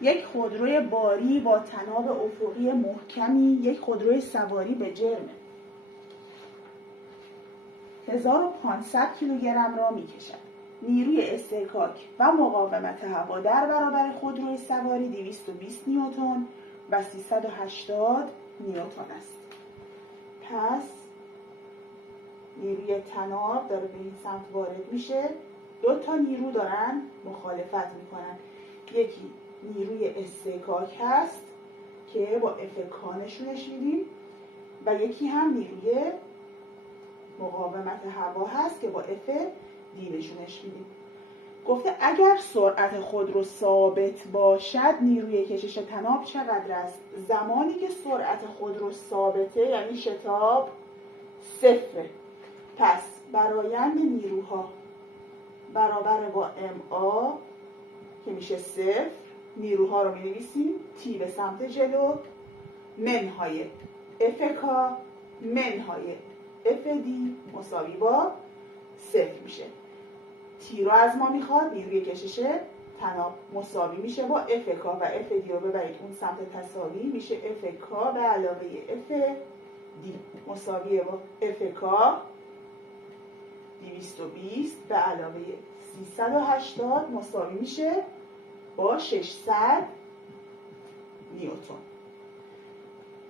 یک خودروی باری با تناب افقی محکمی یک خودروی سواری به جرم 1500 کیلوگرم را می‌کشد. نیروی استحکاک و مقاومت هوا در برابر خودروی سواری 220 نیوتن و 380 نیوتن است. پس نیروی تناب داره به این سمت وارد میشه. دو تا نیرو دارن مخالفت میکنن. یکی نیروی استحکاک هست که با FK نشونش میدیم و یکی هم نیروی مقاومت هوا هست که با FD نشونش میدیم. گفته اگر سرعت خودرو ثابت باشد نیروی کشش تناب چقدر است؟ زمانی که سرعت خودرو ثابته یعنی شتاب صفره. پس برآیند نیروها برابر با MA که میشه 0. نیروها رو می‌نویسیم T به سمت جلو منهای FK منهای FD مساوی با 0 میشه. T رو از ما میخواد نیروی کشش تناب مساوی میشه با FK و FD رو ببرید اون سمت تساوی میشه FK به علاوه FD مساوی با FK 220 به علاوه 380 مساوی میشه با 600 نیوتن.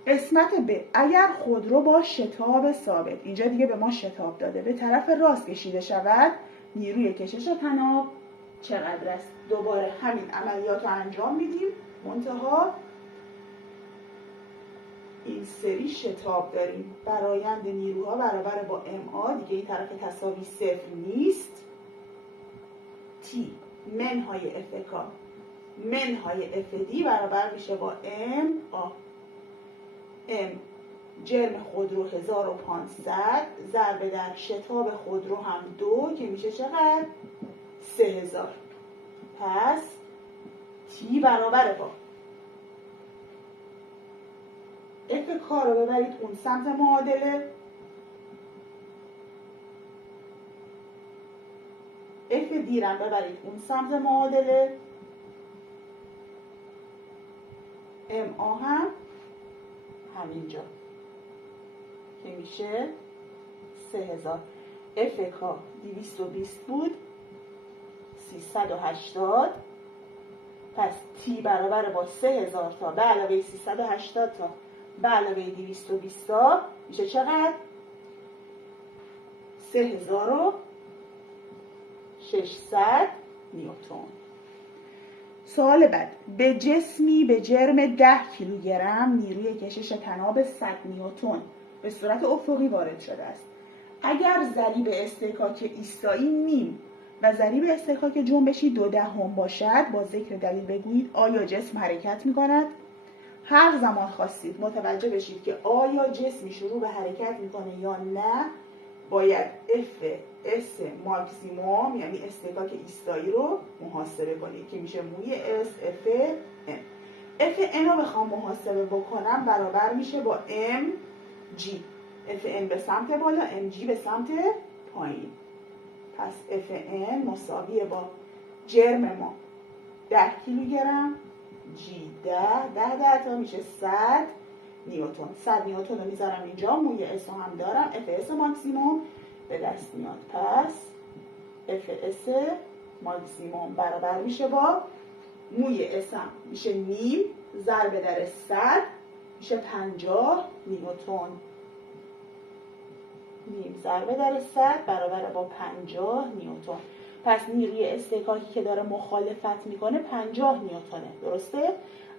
قسمت ب، اگر خودرو با شتاب ثابت، اینجا دیگه به ما شتاب داده، به طرف راست کشیده شود نیروی کشش تناب چقدر است؟ دوباره همین عملیات رو انجام میدیم، منتها این سری شتاب داریم. برآیند نیروها برابر با MA دیگه این طرف تساوی 0 نیست. T منهای FK منهای FD برابر میشه با MA. M جرم خودرو 1500 ضرب در شتاب خودرو هم 2 که میشه چقدر؟ 3000. پس T برابر با FK رو ببرید اون سمت معادله، FD رو ببرید اون سمت معادله، MA هم همینجا که میشه 3000. FK 220 بود 380. پس T برابر با 3000 تا به علاوه 380 تا به علاوه 220 تا میشه چقدر؟ 3600 نیوتن. سوال بعد، به جسمی به جرم 10 کیلوگرم نیروی کشش تناب 100 نیوتن به صورت افقی وارد شده است. اگر ضریب اصطکاک ایستایی نیم و ضریب اصطکاک جنبشی 0.2 باشد با ذکر دلیل بگویید آیا جسم حرکت می‌کند؟ هر زمان خواستید متوجه بشید که آیا جسمی شروع به حرکت می‌کنه یا نه، باید S ماکسیموم یعنی اصطکاک ایستایی رو محاسبه کنید که میشه موی S FN رو بخوام محاسبه بکنم برابر میشه با MG. FN به سمت بالا MG به سمت پایین. پس FN مساویه با جرم ما 10 کیلوگرم G 10 تا میشه 100 نیوتن. 100 نیوتن رو میذارم اینجا، موی S هم دارم، FS ماکسیموم به دست میاد. پس FS ماکسیموم برابر میشه با موی S هم میشه نیم ضرب در 100 میشه 50 نیوتن. نیم ضرب در 100 برابر با 50 نیوتن. پس نیروی اصطکاکی که داره مخالفت میکنه 50 نیوتنه، درسته؟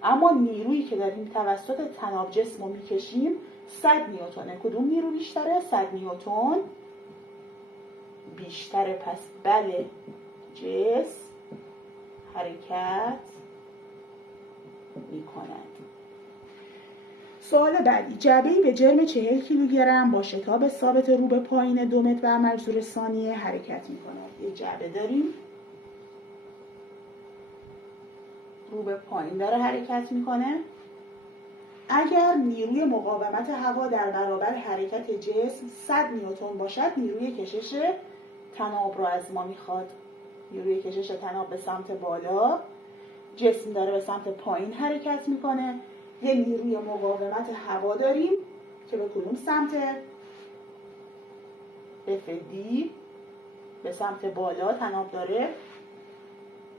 اما نیرویی که داریم توسط تناب جسم رو میکشیم 100 نیوتنه. کدوم نیرو بیشتره؟ 100 نیوتن بیشتره. پس بله، جسم حرکت میکند. سوال بعدی، جعبه‌ای به جرم 40 کیلوگرم با شتاب ثابت رو به پایین 2 متر بر مجذور ثانیه حرکت میکند. یه جعبه داریم رو به پایین داره حرکت میکنه. اگر نیروی مقاومت هوا در برابر حرکت جسم 100 نیوتن باشد نیروی کشش تناب رو از ما میخواد. نیروی کشش تناب به سمت بالا، جسم داره به سمت پایین حرکت میکنه. یه نیروی مقاومت هوا داریم که به کدوم سمت؟ FD به سمت بالا تناب داره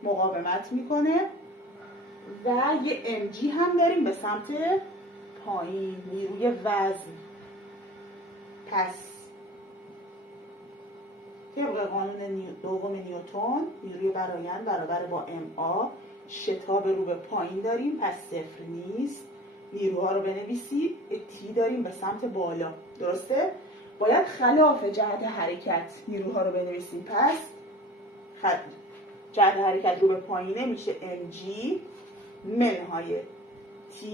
مقاومت میکنه و یه mg هم داریم به سمت پایین، نیروی وزن. پس طبق قانون دوم نیوتن نیروی برایند برابر با ma، شتاب رو به پایین داریم پس صفر نیست. نیروها رو بنویسید، t داریم به سمت بالا، درسته؟ باید خلاف جهت حرکت نیروها رو بنویسیم. پس جهت حرکت رو به پایینه میشه mg منهای t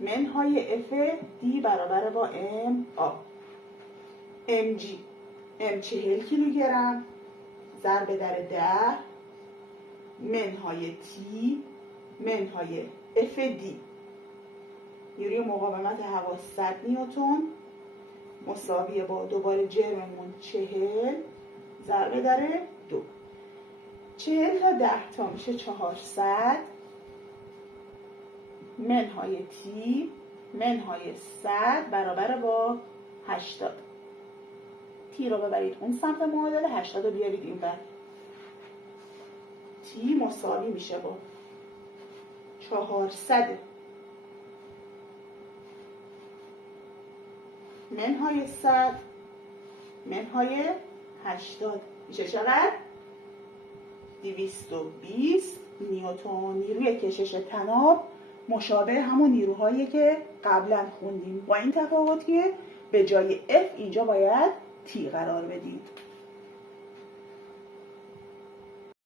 منهای fd برابر با ma. mg m 40 کیلوگرم ضرب در 10 منهای t منهای fd، نیروی مقاومت هوا 100 نیوتن مساویه با دوباره جرممون 40 ضرب در 2. 40 تا 10 تا میشه 400 منهای t منهای 100 برابر با 80. t رو ببرید اون سمت معادله، 80 رو بیارید این بر. t مساوی میشه با 400 منهای 100 منهای 80 میشه چقدر؟ 220 نیوتن. نیروی کشش طناب مشابه همون نیروهایی که قبلا خوندیم، با این تفاوت که به جای F اینجا باید T قرار بدید.